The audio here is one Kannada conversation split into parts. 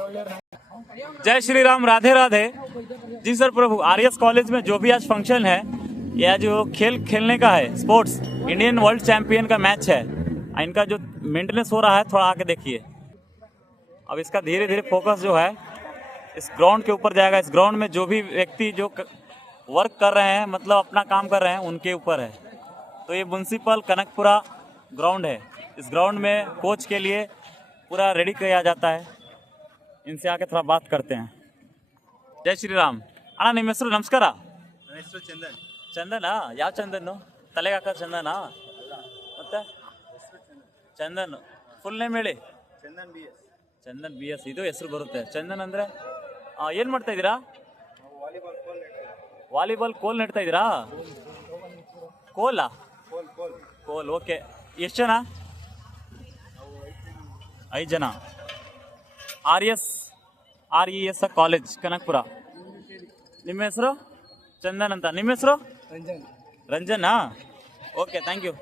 जय श्री राम, राधे राधे। जी सर, प्रभु आरएस कॉलेज में जो भी आज फंक्शन है, यह जो खेल खेलने का है, स्पोर्ट्स इंडियन वर्ल्ड चैंपियन का मैच है, इनका जो मेंटेनेंस हो रहा है, थोड़ा आके देखिए। अब इसका धीरे धीरे फोकस जो है इस ग्राउंड के ऊपर जाएगा। इस ग्राउंड में जो भी व्यक्ति जो वर्क कर रहे हैं, मतलब अपना काम कर रहे हैं, उनके ऊपर है। तो ये म्युनिसिपल कनकपुरा ग्राउंड है। इस ग्राउंड में कोच के लिए पूरा रेडी किया जाता है। इनसे आके थोड़ा बात करते हैं। जय श्री राम अಣ್ಣ, ನಿಮ್ಮ ಹೆಸರು? ನಮಸ್ಕಾರ। ನನ್ನ ಹೆಸರು ಚಂದನ್. ಚಂದನಾ? ಯಾವ ಚಂದನ್? ತಲೆಗೆ ಹಾಕೋ ಚಂದನಾ? ಮತ್ತೆ ಚಂದನ್ ಫುಲ್ ನೇಮ್ ಹೇಳಿ? Chandan B S. Chandan B S, ಇದು ಹೆಸರು ಬರುತ್ತೆ। ಚಂದನ್ ಅಂದರೆ ಏನು ಮಾಡ್ತಾ ಇದ್ದೀರಾ? ವಾಲಿಬಾಲ್ ಕೋಲ್ ನೆಡ್ತಾ ಇದ್ದೀರಾ? ಕೋಲಾ? ಕೋಲ್, ಓಕೆ। ಎಷ್ಟು ಜನ? 5 ಜನ। RES college Kanakapura. ನಿಮ್ಮ ಹೆಸರು? ಚಂದನ್ ಅಂತ। ನಿಮ್ಮ ಹೆಸರು? ರಂಜನಾ? Okay, thank you.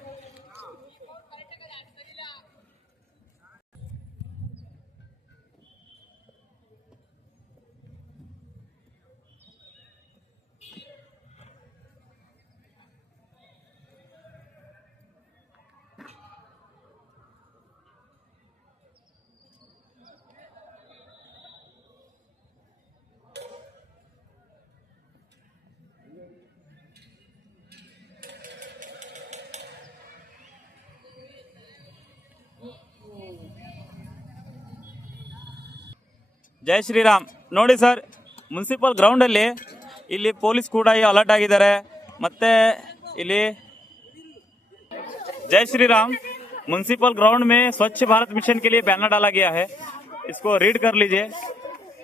ಜೈ ಶ್ರೀರಾಮ್। ನೋಡಿ ಸರ್, ಮುನ್ಸಿಪಲ್ ಗ್ರೌಂಡಲ್ಲಿ ಇಲ್ಲಿ ಪೊಲೀಸ್ ಕೂಡ ಅಲರ್ಟ್ ಆಗಿದ್ದಾರೆ। ಮತ್ತೆ ಇಲ್ಲಿ जय श्री राम। म्यूनसिपल ग्राउंड में स्वच्छ भारत मिशन के लिए बैनर डाला गया है, इसको रीड कर लीजिए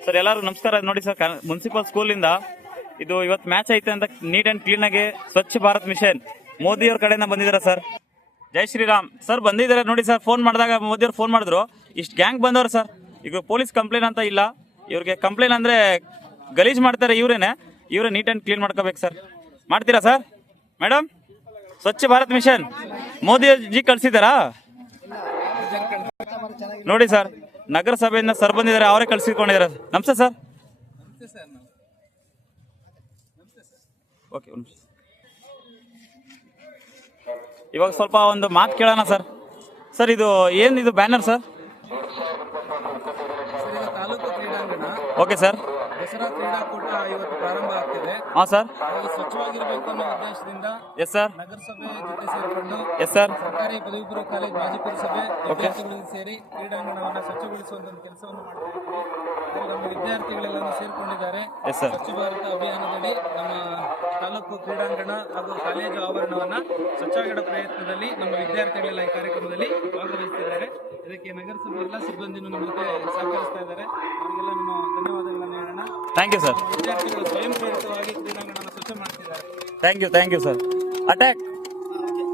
सर। ಎಲ್ಲರೂ ನಮಸ್ಕಾರ। ನೋಡಿ ಸರ್, ಮುನ್ಸಿಪಲ್ ಸ್ಕೂಲಿಂದ ಇದು ಇವತ್ತು ಮ್ಯಾಚ್ ಐತೆ ಅಂತ ನೀಟ್ ಆ್ಯಂಡ್ ಕ್ಲೀನ್ ಆಗಿ ಸ್ವಚ್ಛ ಭಾರತ್ ಮಿಷನ್ ಮೋದಿ ಅವ್ರ ಕಡೆಯಿಂದ ಬಂದಿದ್ದಾರೆ ಸರ್। ಜೈ ಶ್ರೀರಾಮ್ ಸರ್, ಬಂದಿದ್ದಾರೆ ನೋಡಿ ಸರ್। ಫೋನ್ ಮಾಡಿದಾಗ ಮೋದಿ ಅವ್ರು ಫೋನ್ ಮಾಡಿದ್ರು, ಇಷ್ಟು ಗ್ಯಾಂಗ್ ಬಂದವ್ರು ಸರ್। ಈಗ ಪೊಲೀಸ್ ಕಂಪ್ಲೇಂಟ್ ಅಂತ ಇಲ್ಲ, ಇವ್ರಿಗೆ ಕಂಪ್ಲೇಂಟ್ ಅಂದರೆ ಗಲೀಜ್ ಮಾಡ್ತಾರೆ, ಇವರೇ ನೀಟ್ ಆ್ಯಂಡ್ ಕ್ಲೀನ್ ಮಾಡ್ಕೋಬೇಕು ಸರ್। ಮಾಡ್ತೀರಾ sir? Madam, Swachh Bharat mission Modi G ಕಳಿಸಿದಾರಾ? ನೋಡಿ ಸರ್, ನಗರಸಭೆಯಿಂದ ಸರ್ ಬಂದಿದ್ದಾರೆ, ಅವರೇ ಕಳಿಸಿಕೊಂಡಿದ್ದಾರೆ। ನಮಸ್ತೆ ಸರ್। ಓಕೆ, ಇವಾಗ ಸ್ವಲ್ಪ ಒಂದು ಮಾತು ಕೇಳೋಣ ಸರ್। ಸರ್, ಇದು ಏನಿದು ಬ್ಯಾನರ್ ಸರ್? ತಾಲೂಕು ಕ್ರೀಡಾಂಗಣ, ಓಕೆ ಸರ್। ದಸರಾ ಕ್ರೀಡಾಕೂಟ ಇವತ್ತು ಪ್ರಾರಂಭ ಆಗ್ತಿದೆ। ಹಾಂ ಸರ್। ಸ್ವಚ್ಛವಾಗಿರಬೇಕು ಅನ್ನೋ ಉದ್ದೇಶದಿಂದ ಎಸ್ ಸರ್। ನಗರಸಭೆ ಜೊತೆ ಸೇರಿಕೊಂಡು ಎಸ್ ಸರ್। ಸರ್ಕಾರಿ ಪದವಿ ಪೂರ್ವ ಕಾಲೇಜ್ ಮಾಜಿ ಪುರಸಭೆ ವಿದ್ಯಾರ್ಥಿಗಳಿಗೆ ಸೇರಿ ಕ್ರೀಡಾಂಗಣವನ್ನು ಸ್ವಚ್ಛಗೊಳಿಸುವಂತ ಕೆಲಸವನ್ನು ಮಾಡ್ತಾ ಇದ್ದೀವಿ। ನಮ್ಮ ವಿದ್ಯಾರ್ಥಿಗಳೆಲ್ಲರೂ ಸೇರಿಕೊಂಡಿದ್ದಾರೆ। Yes sir. ಸ್ವಚ್ಛ ಭಾರತ ಅಭಿಯಾನದಡಿ ನಮ್ಮ ತಾಲೂಕು ಕ್ರೀಡಾಂಗಣ ಹಾಗೂ ಕಾಲೇಜು ಆವರಣವನ್ನ ಸ್ವಚ್ಛವಾಗಿಡೋ ಪ್ರಯತ್ನದಲ್ಲಿ ನಮ್ಮ ವಿದ್ಯಾರ್ಥಿಗಳೆಲ್ಲ ಈ ಕಾರ್ಯಕ್ರಮದಲ್ಲಿ ಭಾಗವಹಿಸುತ್ತಿದ್ದಾರೆ। ಇದಕ್ಕೆ ನಗರಸಭೆ ಎಲ್ಲ ಸಿಬ್ಬಂದಿನೂ ನಮ್ಮ ಜೊತೆ ಸಹಕರಿಸ್ತಾ ಇದ್ದಾರೆ। ಅವರಿಗೆಲ್ಲ ನಮ್ಮ ಧನ್ಯವಾದಗಳನ್ನು ಹೇಳೋಣ। Thank you sir. ವಿದ್ಯಾರ್ಥಿಗಳು ಸ್ವಯಂ ಪ್ರೇರಿತವಾಗಿ ಕ್ರೀಡಾಂಗಣವನ್ನು ಸ್ವಚ್ಛ ಮಾಡ್ತಿದ್ದಾರೆ। Thank you sir.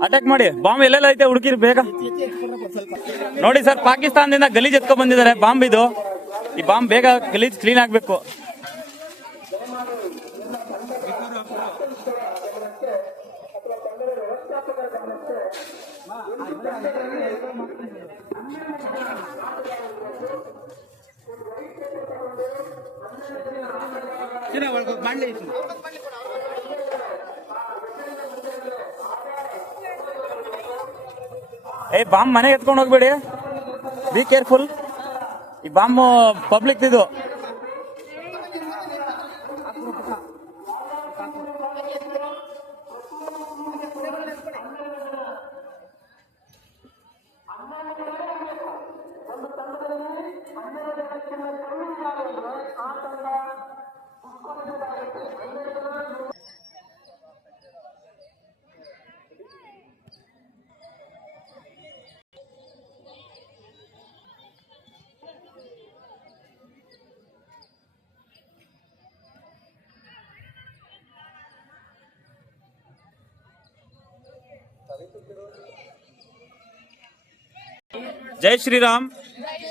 ಅಟ್ಯಾಕ್ ಮಾಡಿ, ಬಾಂಬ್ ಎಲ್ಲೆಲ್ಲ ಐತೆ ಹುಡುಕಿರಿ ಬೇಗ। ನೋಡಿ ಸರ್, ಪಾಕಿಸ್ತಾನದಿಂದ ಗಲೀಜ್ ಎತ್ಕೊಂಡ್ ಬಂದಿದ್ದಾರೆ ಬಾಂಬ್ ಇದು। ಈ ಬಾಂಬ್ ಬೇಗ ಗಲೀಜ್ ಕ್ಲೀನ್ ಆಗ್ಬೇಕು। ಏ, ಬಾಂಬ್ ಮನೆಗೆ ಎತ್ಕೊಂಡು ಹೋಗ್ಬೇಡಿ, ಬಿ ಕೇರ್ಫುಲ್। ಈ ಬಾಂಬ್ ಪಬ್ಲಿಕ್ ಇದು। जय श्री राम।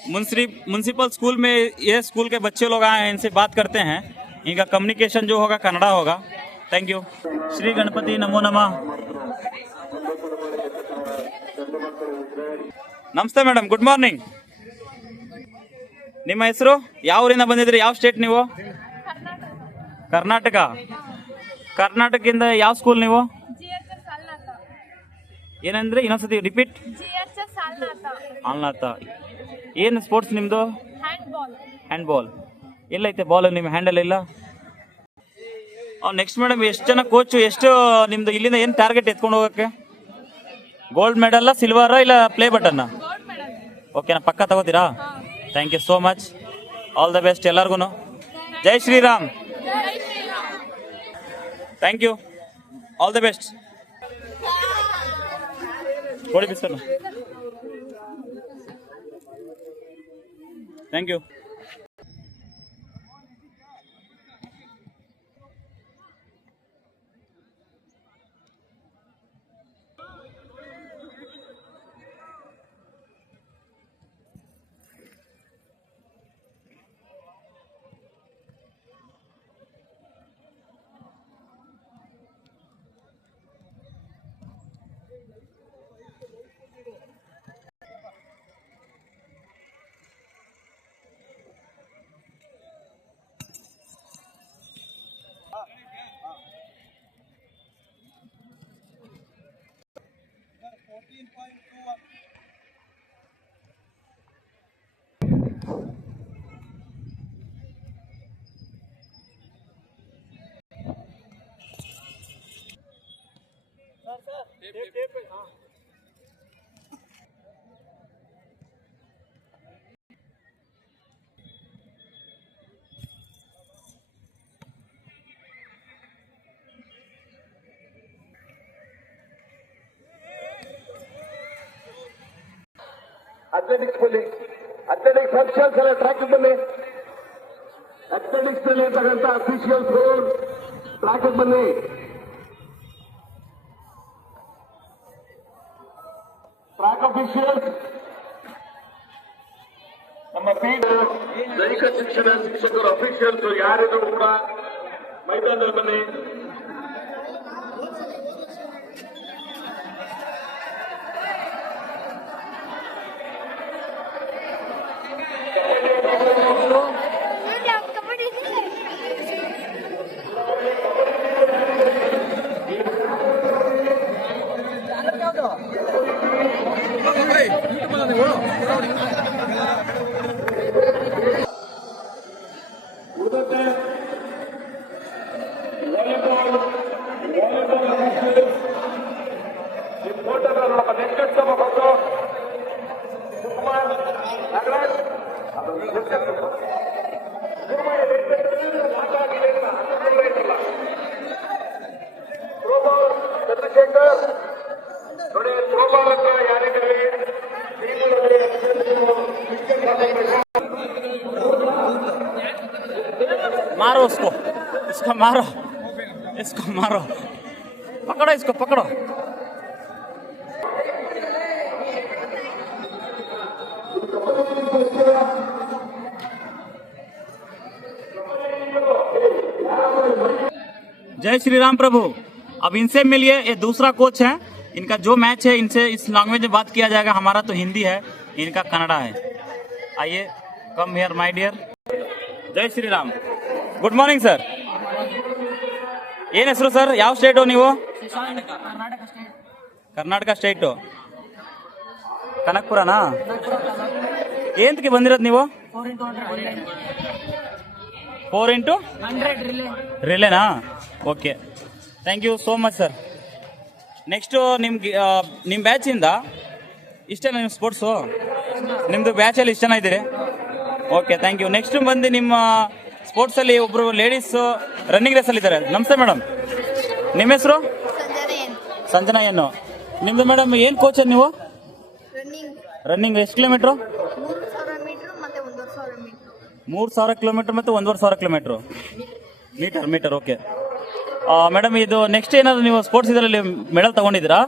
म्युनिसिपल स्कूल में ये स्कूल के बच्चे लोग आए हैं, इनसे बात करते हैं। इनका कम्युनिकेशन जो होगा कन्नड़ा होगा। Thank you. श्री गणपति नमो नमः। नमस्ते मैडम, गुड मॉर्निंग। ನಿಮ್ಮ ಹೆಸರು? ಯಾವ ಊರಿಂದ ಬಂದಿದ್ರಿ? ಯಾವ ಸ್ಟೇಟ್ ನೀವು? ಕರ್ನಾಟಕ. ಕರ್ನಾಟಕದಿಂದ ಯಾವ ಸ್ಕೂಲ್ ನೀವು? ಏನಂದ್ರೆ ಇನ್ನೊಂದ್ಸತಿ ರಿಪೀಟ್. ಆಲ್ನಾಥ. ಏನು ಸ್ಪೋರ್ಟ್ಸ್ ನಿಮ್ದು? ಹ್ಯಾಂಡ್ಬಾಲ್. ಎಲ್ಲೈತೆ ಬಾಲ್? ನಿಮ್ಮ ಹ್ಯಾಂಡಲ್ ಇಲ್ಲ. ನೆಕ್ಸ್ಟ್ ಮೇಡಮ್, ಎಷ್ಟು ಜನ ಕೋಚ್? ಎಷ್ಟು ನಿಮ್ದು ಇಲ್ಲಿಂದ ಏನು ಟಾರ್ಗೆಟ್ ಎತ್ಕೊಂಡು ಹೋಗೋಕ್ಕೆ? ಗೋಲ್ಡ್ ಮೆಡಲ್, ಸಿಲ್ವರ್ ಇಲ್ಲ ಪ್ಲೇ ಬಟನ್? ಓಕೆನಾ, ಪಕ್ಕ ತಗೋತೀರಾ? Thank you so much. All the best ಎಲ್ಲರಿಗೂ. ಜೈ Shri Ram. Thank you. All the best. ಕೊಡಿ biscuit. Thank you. Athletics functions ಎಲ್ಲ ಟ್ರ್ಯಾಕ್ ಬನ್ನಿ. ಅಥ್ಲೆಟಿಕ್ಸ್ ನಲ್ಲಿ ಇರ್ತಕ್ಕಂಥ ಅಫಿಷಿಯಲ್ಸ್ ಟ್ರ್ಯಾಕ್ ಬನ್ನಿ. ಟ್ರ್ಯಾಕ್ ಅಫಿಷಿಯಲ್ಸ್, ನಮ್ಮ ದೈಹಿಕ ಶಿಕ್ಷಕರು ಅಫಿಷಿಯಲ್ಸ್ ಯಾರಿದ್ರು ಕೂಡ ಮೈದಾನದಲ್ಲಿ ಬನ್ನಿ. मारो उसको, इसको मारो, इसको मारो, पकड़ो इसको, पकड़ो. जय श्री राम प्रभु. अब इनसे मिलिए, ये दूसरा कोच है. इनका जो मैच है इनसे इस लैंग्वेज में बात किया जाएगा. हमारा तो हिंदी है, इनका कन्नड़ा है. आइए, कम हियर माय डियर. जय Shri Ram. Good morning sir. ಏನು ಹೆಸರು ಸರ್? ಯಾವ ಸ್ಟೇಟು ನೀವು? ಕರ್ನಾಟಕ ಸ್ಟೇಟು. ಕನಕಪುರನಾ? ಏನಕ್ಕೆ ಬಂದಿರೋದು ನೀವು? 4x100 ರಿಲೇನಾ? Okay, thank you so much sir. Next ನಿಮ್ಮ ಬ್ಯಾಚಿಂದ ಇಷ್ಟೇನಾ ನಿಮ್ಮ ಸ್ಪೋರ್ಟ್ಸು? ನಿಮ್ಮದು ಬ್ಯಾಚಲ್ಲಿ ಇಷ್ಟು ಜನ ಇದ್ದೀರಿ? Okay, thank you. ನೆಕ್ಸ್ಟ್ ಬಂದು ನಿಮ್ಮ ಸ್ಪೋರ್ಟ್ಸ್ ಅಲ್ಲಿ ಒಬ್ರು ಲೇಡೀಸ್ ರನ್ನಿಂಗ್ ರೇಸ್ ಅಲ್ಲಿ ಇದ್ದಾರೆ. ನಮಸ್ತೆ ಮೇಡಮ್, ನಿಮ್ಮ ಹೆಸರು? ಸಂಜನಾ. ಏನು ನಿಮ್ದು ಮೇಡಮ್? ಏನ್ ಕೋಚ್ ನೀವು? ರನ್ನಿಂಗ್ ಎಷ್ಟು ಕಿಲೋಮೀಟರ್? 3,000 ಕಿಲೋಮೀಟರ್ ಮತ್ತೆ 1,500 ಕಿಲೋಮೀಟರ್ ಮೀಟರ್. ಓಕೆ ಮೇಡಮ್, ಇದು ನೆಕ್ಸ್ಟ್ ಏನಾದ್ರು ನೀವು ಸ್ಪೋರ್ಟ್ಸ್ ಇದರಲ್ಲಿ ಮೆಡಲ್ ತಗೊಂಡಿದ್ದೀರಾ?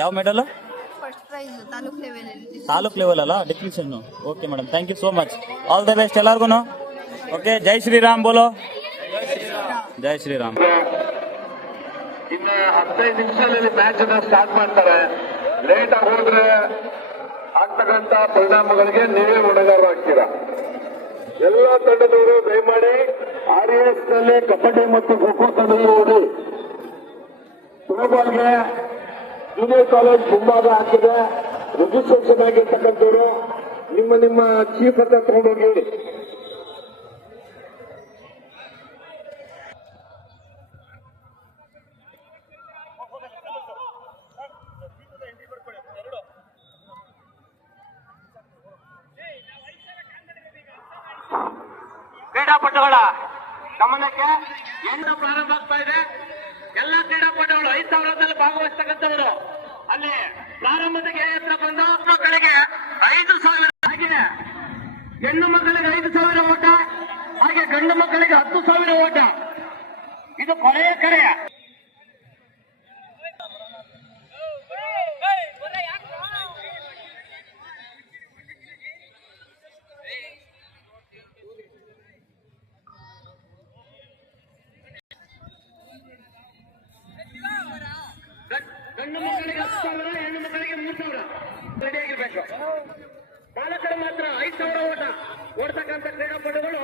ಯಾವ ಮೆಡಲ್? ತಾಲೂಕ್ ಲೆವೆಲ್ ಅಲ್ಲ, distinction. Okay madam, thank you so much. All the best ಎಲ್ಲರಿಗೂ. ಓಕೆ, ಜೈ ಶ್ರೀರಾಮ್ ಬೋಲೋ. ಜೈ ಶ್ರೀರಾಮ್. ಇನ್ನು 15 ನಿಮಿಷದಲ್ಲಿ ಮ್ಯಾಚ್ ಅನ್ನ ಸ್ಟಾರ್ಟ್ ಮಾಡ್ತಾರೆ. ಲೇಟ್ ಆಗಿ ಹೋದ್ರೆ ಆಗ್ತಕ್ಕಂತ ಪರಿಣಾಮಗಳಿಗೆ ನೀವೇ ಹೊಣೆಗಾರರಾಗ್ತೀರಾ. ಎಲ್ಲ ತಂಡದವರು ದಯಮಾಡಿ RES ನಲ್ಲಿ ಕಬಡ್ಡಿ ಮತ್ತು ಖೋ ಖೋ ತಂಡದವರು ಥ್ರೋಬಾಲ್ಗೆ ಜೂನಿಯರ್ ಕಾಲೇಜ್ ಮುಂಭಾಗ ಹಾಕಿದೆ. ರಿಜಿಸ್ಟ್ರೇಷನ್ ಆಗಿರ್ತಕ್ಕಂಥವ್ರು ನಿಮ್ಮ ಚೀಫ್ ಹತ್ರ ತಗೊಂಡೋಗಿ ಕ್ರೀಡಾಪಟುಗಳ ಗಮನಕ್ಕೆ ಎಂದು ಪ್ರಾರಂಭ ಆಗ್ತಾ ಇದೆ. ಎಲ್ಲ ಕ್ರೀಡಾಪಟುಗಳು 5,000ದಲ್ಲಿ ಭಾಗವಹಿಸತಕ್ಕಂಥವರು ಅಲ್ಲಿ ಪ್ರಾರಂಭದ ಹತ್ರ ಬಂದು ಮಕ್ಕಳಿಗೆ 5,000, ಹಾಗೆ ಹೆಣ್ಣು ಮಕ್ಕಳಿಗೆ 5,000 ಓಟ, ಹಾಗೆ ಗಂಡು ಮಕ್ಕಳಿಗೆ 10,000 ಓಟ. ಇದು ಕೊನೆಯ ಕರೆ. ಗಂಡು ಮಕ್ಕಳಿಗೆ 10,000, ಹೆಣ್ಣು ಮಕ್ಕಳಿಗೆ 3,000 ರೆಡಿಯಾಗಿರ್ಬೇಕು. ಬಾಲಕರು ಮಾತ್ರ 5,000 ಓಟ ಓಡ್ತಕ್ಕಂಥ ಕ್ರೀಡಾಪಟುಗಳು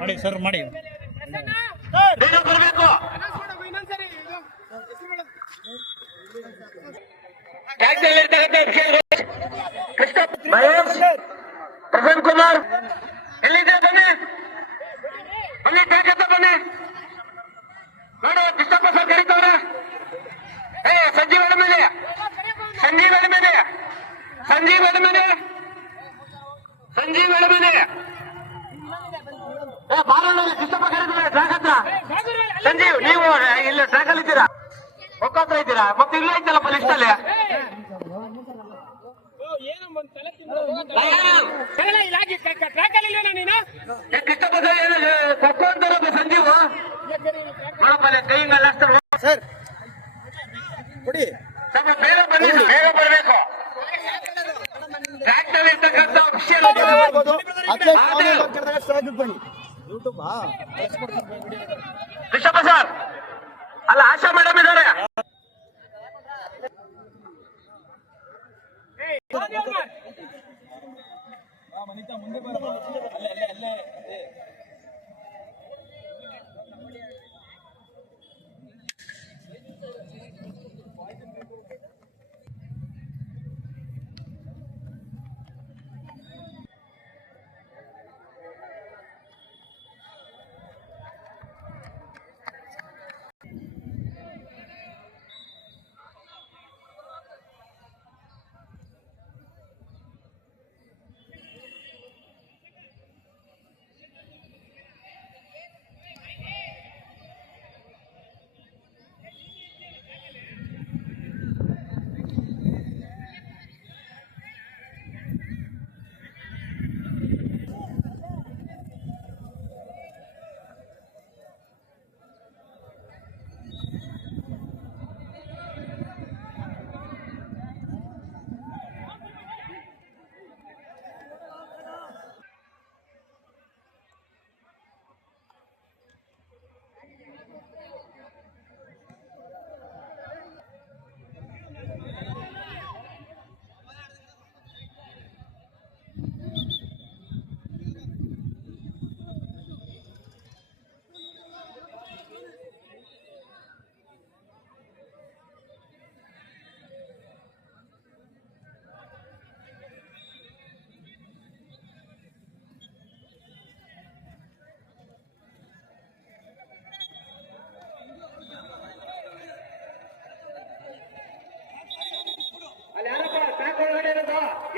ಮಾಡಿ ಸರ್ ಮಾಡಿ ಬರಬೇಕು. ಕೃಷ್ಣ ಮಹೇಶ್, ಪ್ರಸನ್ನ ಕುಮಾರ್ ಎಲ್ಲಿದ್ರೆ ಬನ್ನಿ, ಬನ್ನಿ ಟ್ಯಾಕ್ ಹತ್ರ ಬನ್ನಿ. ನೋಡು ಕೃಷ್ಣಪ್ಪ ಸರ್ ಕರೀತವ್ರ. ಸಂಜೀವ್ ಎಡಮೇಲೆ, ಸಂಜೀವ್ ಎಡಮೇಲೆ, ಸಂಜೀವ್ ಎಡಮೇಲೆ, ಸಂಜೀವ್ ಎಡಮೇಲೆ. ಬಾರಲ್ಲಿ ಕೃಷ್ಣಪ್ಪ ಕರೀತಾರೆ ಟ್ರ್ಯಾಕ್ ಹತ್ರ. ಸಂಜೀವ್, ನೀವು ಇಲ್ಲಿ ಟ್ರ್ಯಾಕ್ ಅಲ್ಲಿ ಇದ್ದೀರಾ, ಒಕ್ಕಾತ್ರ ಇದ್ದೀರಾ, ಮತ್ತೆ ಇಲ್ಲ ಐತಲ್ಲಪ್ಪ ಲಿಸ್ಟ್ ಅಲ್ಲಿ. ಕೃಷ್ಣಪ್ಪ ಸರ್ ಏನು ಕೊಕ್ಕೋ ಅಂತಾರಪ್ಪ ಸಂಜೀವ್. ನೋಡಪ್ಪ ಕೈ ಹಿಂಗಲ್ಲ ಸರ್ ಕೊಡಿ, ಸ್ವಲ್ಪ ಬೇಗ ಬನ್ನಿ, ಬೇಗ ಬರಬೇಕು. ಟ್ರ್ಯಾಕ್ಟರ್ ಇರ್ತಕ್ಕಂಥ ಕೃಷ್ಣಪ್ಪ ಸರ್ ಅಲ್ಲ, ಆಶಾ ಮೇಡಮ್ ಇದ್ದಾರೆ.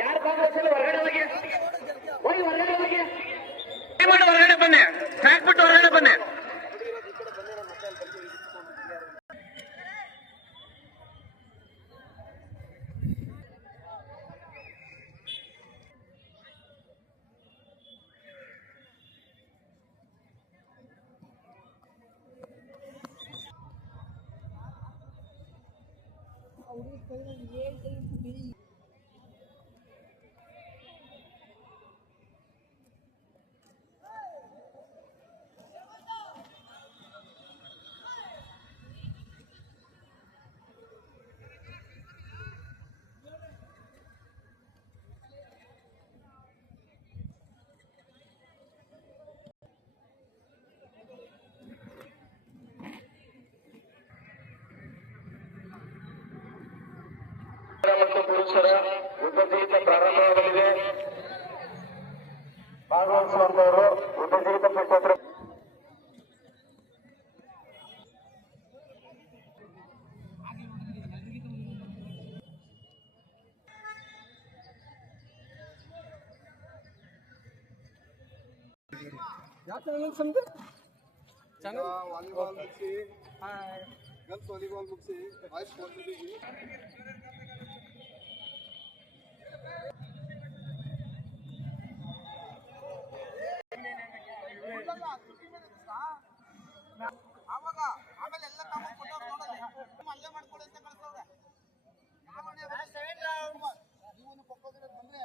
ಯಾರು ಭಾಗವಹಿಸಲು ಹೊರಗಡೆ ಹೋಗಿ, ಹೋಗಿ ಹೊರಗಡೆ ಹೋಗಿ, ಹೊರಗಡೆ ಬನ್ನಿ, ಟ್ರ್ಯಾಕ್ ಬಿಟ್ಟು ಹೊರಗಡೆ ಬನ್ನಿ. ಮತ್ತು ಪುರುಷರ ಉಪಜೀವಿತ ಪ್ರಾರಂಭವಾಗಲಿದೆ. ಭಾಗವಹಿಸುವಂತವರು ಉಪಜೀವಿತ ಪ್ರಶ್ನೋತ್ತರ वालीबॉल बुक से गर्ल्स वालीबॉल बुक से वाइस स्पोर्ट्स दीजिए. ಆವಾಗ ಆಮೇಲೆ ಎಲ್ಲ ತಾವು ಕೊಟ್ಟವ್ರು ನೋಡಲ್ಲ ಅಲ್ಲೇ ಮಾಡ್ಕೊಳ್ಳಿ ಅಂತ ಕಳಿಸವ್ರೆ. ನೀವು ಪಕ್ಕದಲ್ಲಿ ಬಂದ್ರೆ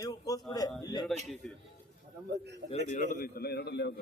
ನೀವು ಪೋಸ್ಟ್ ಕೊಡಿ. ಎರಡರಲ್ಲಿ ಯಾವ್ದು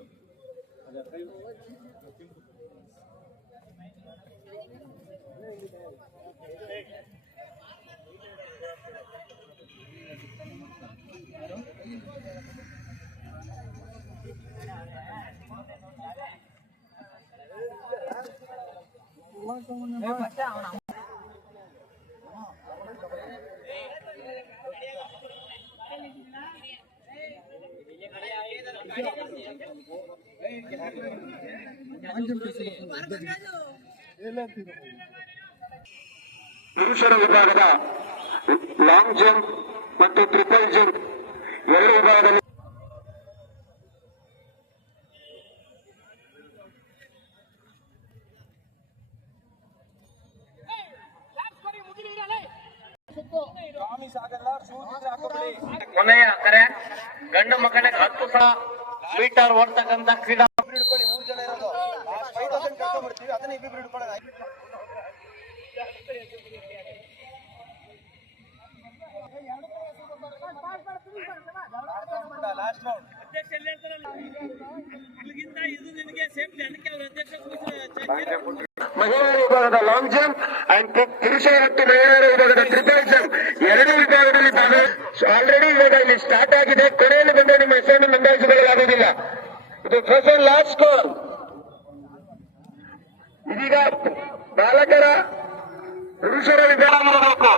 ಪುರುಷರ ವಿಭಾಗದ ಲಾಂಗ್ ಜಂಪ್ ಮತ್ತು ಟ್ರಿಪಲ್ ಜಂಪ್ ಎರಡು ವಿಭಾಗದಲ್ಲಿ ಕೊನೆಯ ಕರೆ ಗಂಡು ಮಕ್ಕಳಿಗೆ 10,000 ಮೀಟರ್ ಓಡ್ತಕ್ಕಂಥ ಕ್ರೀಡಾ ಹಿಡ್ಕೊಳ್ಳಿ. 3 ಜನ ಇರೋದು 5,000 ಕರ್ಕೊಂಡ್ಬಿಡ್ತೀವಿ. ಅದನ್ನ ಇಬ್ಬಿಬ್ರು ಹಿಡ್ಕೊಳ್ಳೋಣ. ಲಾಸ್ಟ್ ರೌಂಡ್ ಮಹಿಳೆಯರ ವಿಭಾಗದ ಲಾಂಗ್ ಜಂಪ್ ಅಂಡ್ ಪುರುಷರ ಮತ್ತು ಮಹಿಳೆಯರ ವಿಭಾಗದ ಟ್ರಿಪಲ್ ಜಂಪ್ ಎರಡು ವಿಭಾಗದಲ್ಲಿ ಆಲ್ರೆಡಿ ಇವಾಗ ಇಲ್ಲಿ ಸ್ಟಾರ್ಟ್ ಆಗಿದೆ. ಕೊನೆಯಲ್ಲಿ ಬಂದ ನಿಮ್ಮ ಹೆಸರನ್ನು ನೋಂದಾಯಿಸಿಕೊಳ್ಳಲಾಗುವುದಿಲ್ಲ. ಇದು ಫಸ್ಟ್ ಅಂಡ್ ಲಾಸ್ಟ್ ಸ್ಕೋರ್. ಇದೀಗ ಬಾಲಕರ ಪುರುಷರ ವಿಭಾಗ ಮಾಡಬೇಕು.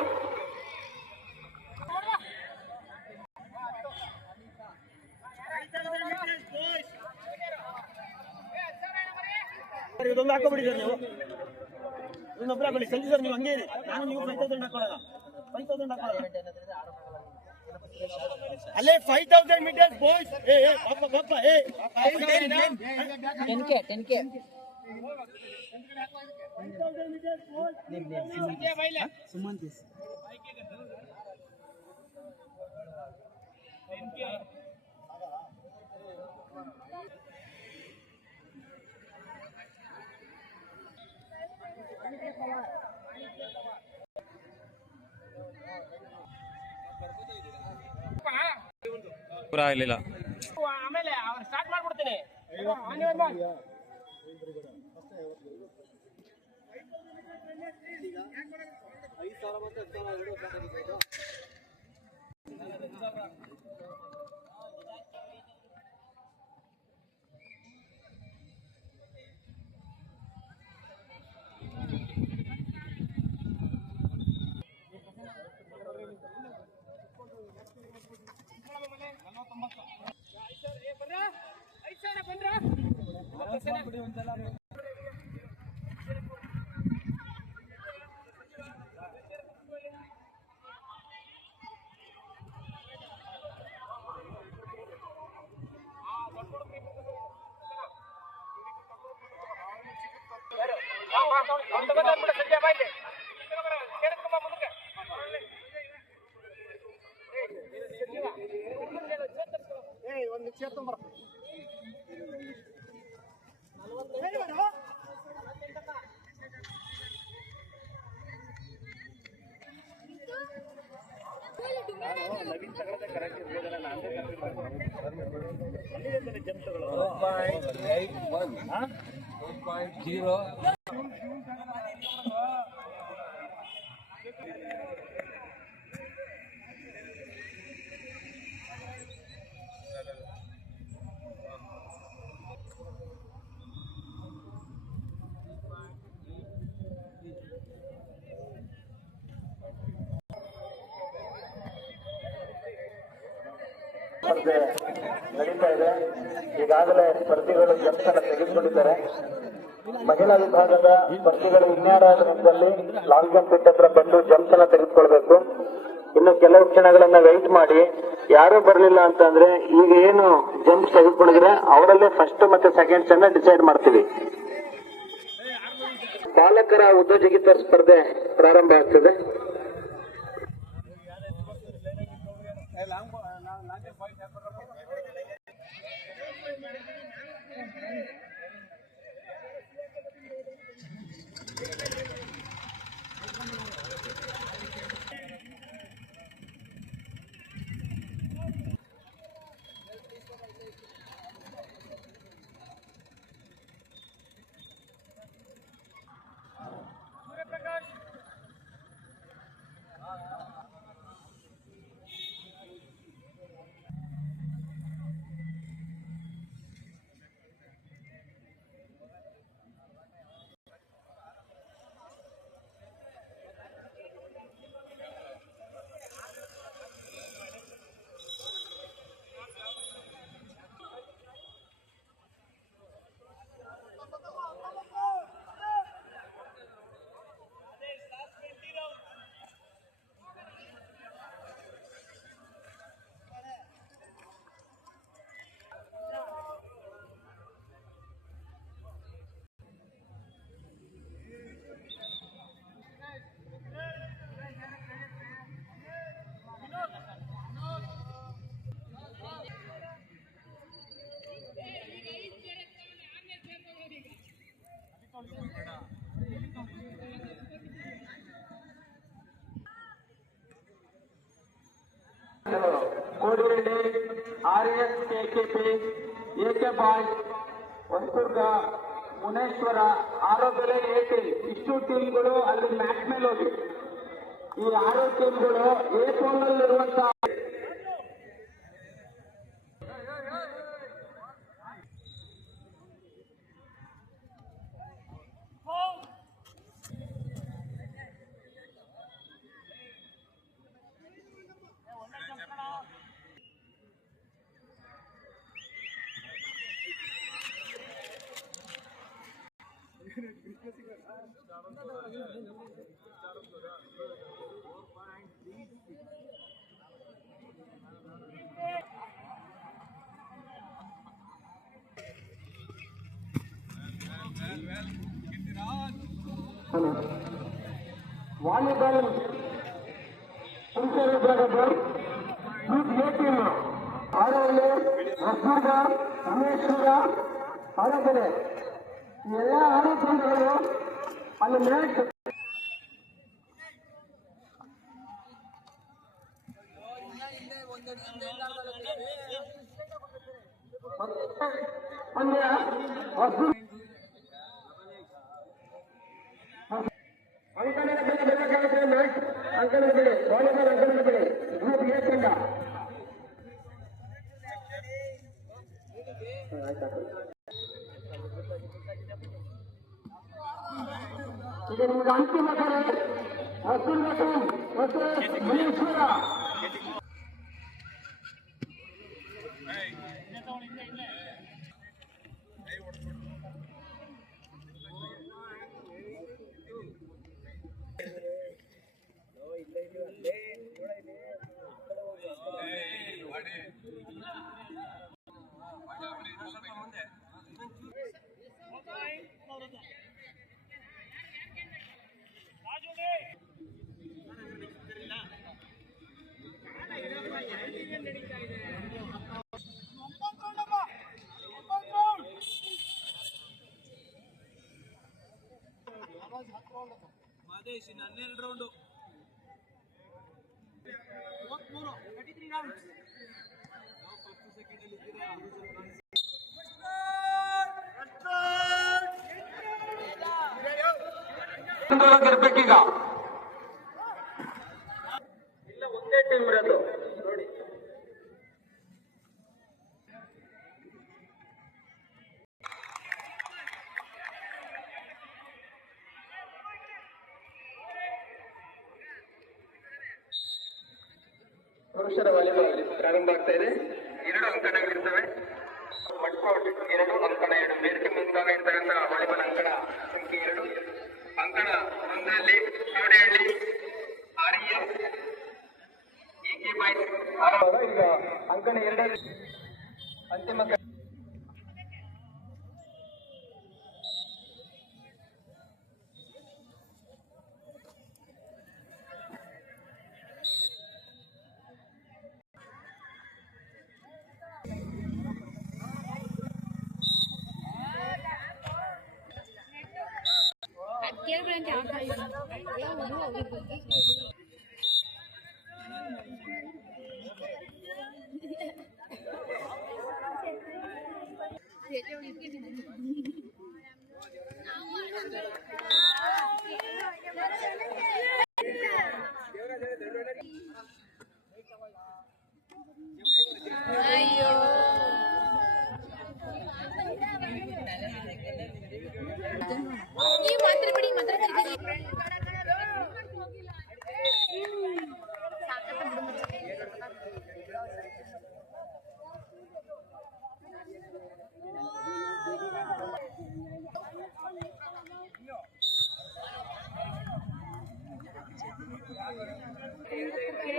ಇದೊಂದು ಹಾಕೋಬಿಡಿ ನೀವು. ಇನ್ನೊಬ್ಬರ ಬಳಿ ಸಂಜೆ ಸರ್ ನೀವು ಹಂಗೆ ಇರಿ. ನಾನು ನೀವು 5,000 ಹಾಕೊಳ್ಳೋಣ. 5,000 ಹಾಕೊಳ್ಳೋಣ. ಅಲ್ಲೇ 5,000 ಮೀಟರ್ಸ್ ಬಾಯ್ಸ್. ಪಾಪ 10K 5,000 ಮೀಟರ್ಸ್ ಬಾಯ್ಸ್. ಸುಮಂತ್ ಪೂರ ಆಗಲಿಲ್ಲ. ಆಮೇಲೆ ಸ್ಟಾರ್ಟ್ ಮಾಡ್ಬಿಡ್ತೀನಿ. ಸ್ಪರ್ಧೆ ನಡೀತಾ ಇದೆ. ಈಗಾಗಲೇ ಸ್ಪರ್ಧಿಗಳು ಜಂಪ್ಸ್ ಅನ್ನು ತೆಗೆದುಕೊಂಡಿದ್ದಾರೆ. ಮಹಿಳಾ ವಿಭಾಗದ ಸ್ಪರ್ಧಿಗಳು ಇನ್ಯಾರಾದ ನಿಮಿಷದಲ್ಲಿ ಲಾಂಗ್ ಜಂಪ್ ಪಿಟ್ ಹತ್ರ ಬಂದು ಜಂಪ್ಸ್ ಅನ್ನ ತೆಗೆದುಕೊಳ್ಬೇಕು. ಇನ್ನು ಕೆಲವು ಕ್ಷಣಗಳನ್ನ ವೆಯ್ಟ್ ಮಾಡಿ. ಯಾರು ಬರಲಿಲ್ಲ ಅಂತಂದ್ರೆ ಈಗ ಏನು ಜಂಪ್ಸ್ ತೆಗೆದುಕೊಂಡಿದ್ರೆ ಅವರಲ್ಲೇ ಫಸ್ಟ್ ಮತ್ತೆ ಸೆಕೆಂಡ್ಸ್ ಅನ್ನ ಡಿಸೈಡ್ ಮಾಡ್ತೀವಿ. ಬಾಲಕರ ಉದ್ದ ಜಿಗಿತ ಸ್ಪರ್ಧೆ ಪ್ರಾರಂಭ ಆಗ್ತದೆ. Kodihalli, RS KKP, AK boys, Hosadurga, Muneshwara, ಆರೋಗ್ಯ ಏಟಿ ಇಷ್ಟು ಟೀಮ್ಗಳು ಅಲ್ಲಿ ಮ್ಯಾಚ್ ಮೇಲೆ ಹೋಗಿ. ಈ 6 ಟೀಮ್ಗಳು ಎ ಫೋನ್ನಲ್ಲಿರುವಂತಹ ವಾಲಿಬಾಲ್ ಪುರುಷರ ವಿಭಾಗದ ಗ್ರೂಪ್ ಎ ಟೀಮ್ ಆರೋಗ್ಯ, ಹೊಸದುರ್ಗ, ಮುನೇಶ್ವರ, ಆರೋಗ್ಯ ಎಲ್ಲ 6 ತಂಡಗಳು ಅಲ್ಲಿ ಮ್ಯಾಚ್ ಪಂದ್ಯ ಅಂಕಣದ ಬೆಲೆ ಬೇಕಾಗುತ್ತೆ. ಮ್ಯಾಚ್ ಅಂಕಣದ ಬೆಲೆ, ವಾಲಿಬಾಲ್ ಅಂಕಣದ ಬೆಲೆ ಗ್ರೂಪ್ ಎ ತಂಡ. ಇದು ನಿಮಗೆ ಅಂತಿಮ ಕರೆ. Hosadurga team versus Muneshwara. Madesh 12 round 33 rounds. ನಾವು ಫಸ್ಟ್ ಸೆಕೆಂಡ್ ಅಲ್ಲಿ ಇದ್ದೀರಾ? ಗೆಲ್ಬೇಕೀಗ. ಇಲ್ಲ ಒಂದೇ ಟೀಮ್ ಇರೋದು ನೋಡಿ. ಪುರುಷರ ವಾಲಿಬಾಲ್ ಪ್ರಾರಂಭ ಆಗ್ತಾ ಇದೆ. 2 ಅಂಕಣಗಳಿರ್ತವೆ. ಮಟ್ಕೋಟ್ 2 ಅಂಕಣ 2 ಬೇರೆ ಮುಂಭಾಗ ಇರ್ತಕ್ಕಂಥ ವಾಲಿಬಾಲ್ ಅಂಕಣ ಸಂಖ್ಯೆ 2. ಅಂಕಣ 1ರಲ್ಲಿ ಕೋಡೇಹಳ್ಳಿ RES AK ಬಾಯ್ಸ್. ಈಗ ಅಂಕಣ 2 ಅಂತಿಮ ಅಯ್ಯೋ ನೀವು ಮಾತ್ರ ಬಿಡಿ ಮಾತಾಡ್ತಿದ್ದೀರಿ.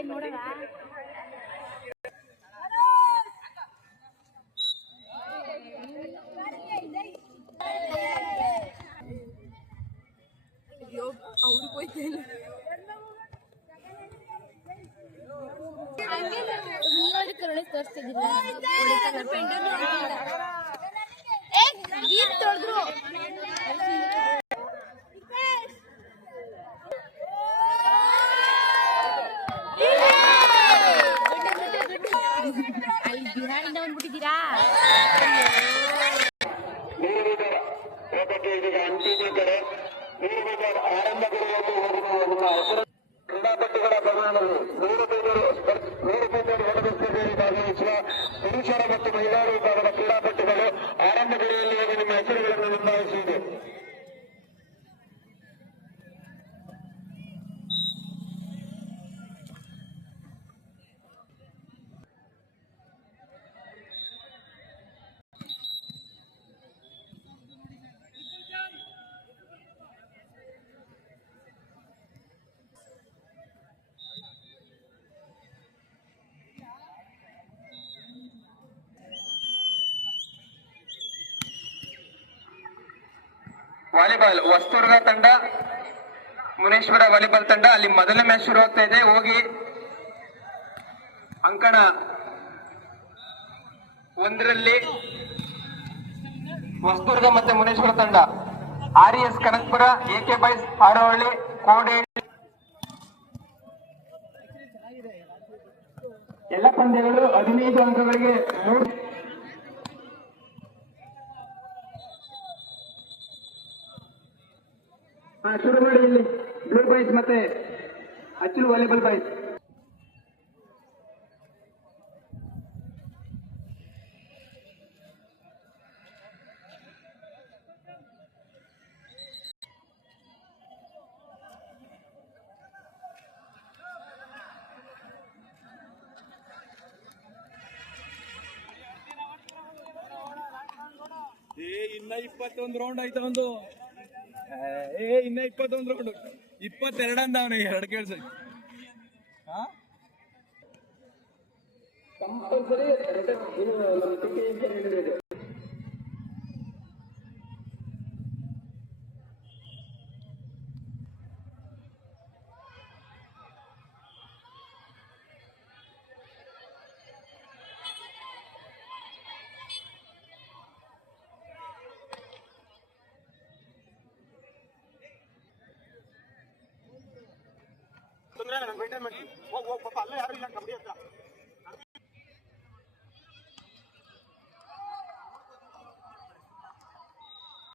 ನೋಡವಾ ಅವ್ರು ಹೋಯ್ತೇನೆ ಕರುಣೆ ತೋರಿಸ್ತಿದ್ದಿಲ್ಲ ತೊಳೆದ್ರು ಅಲ್ಲಿ ಬಿಹಾರಿಂದ ಬಂದ್ಬಿಟ್ಟಿದ್ದೀರಾ. ಇದೀಗ ಅಂತಿಮ ಕರೆ ಆರಂಭಗೊಳ್ಳುವ ಕ್ರೀಡಾಪಟುಗಳ ಪ್ರಮಾಣದಲ್ಲಿ 100 ಮೀಟರ್ ಓಟದಲ್ಲಿ ಭಾಗವಹಿಸುವ ಪುರುಷರ ಮತ್ತು ಮಹಿಳಾ ವಿಭಾಗದ ಕ್ರೀಡಾಪಟುಗಳು ಆರಂಭಗೊಳ್ಳುವಲ್ಲಿ ನಿಮ್ಮ ಹೆಸರುಗಳನ್ನು ನೋಂದಾಯಿಸಿದೆ. ವಾಲಿಬಾಲ್ ಹೊಸದುರ್ಗ ತಂಡ ಮುನೇಶ್ವರ ವಾಲಿಬಾಲ್ ತಂಡ ಅಲ್ಲಿ ಮೊದಲನೇ ಮ್ಯಾಚ್ ಶುರು ಆಗ್ತಾ ಇದೆ. ಹೋಗಿ ಅಂಕಣ 1ರಲ್ಲಿ ಹೊಸದುರ್ಗ ಮತ್ತೆ ಮುನೇಶ್ವರ ತಂಡ RES Kanakapura AK boys Harohalli Kodehalli. ಎಲ್ಲ ಪಂದ್ಯಗಳು 15 ಅಂಕಗಳಿಗೆ 3. ಶುರು ಮಾಡಿ. ಇಲ್ಲಿ ಬ್ಲೂ ಬಾಯ್ಸ್ ಮತ್ತೆ ಅಚ್ಚುಲ್ ವಾಲಿಬಾಲ್ ಬಾಯ್ಸ್. ಇನ್ನ 21 ರೌಂಡ್ ಆಯ್ತಾ ಒಂದು. ಇನ್ನ 21 ರೌಂಡ್ 22 ಅಂದ ಅವನಿಗೆ 2 ಕೇಳ್ಸ. ಕಂಪಲ್ಸರಿ ತೊಂದರೆ ನಾನು ಮೇಂಟೈನ್ ಮಾಡ್ತೀನಿ. ಹೋಗ್ ಪಾಪ ಅಲ್ಲೇ ಯಾರು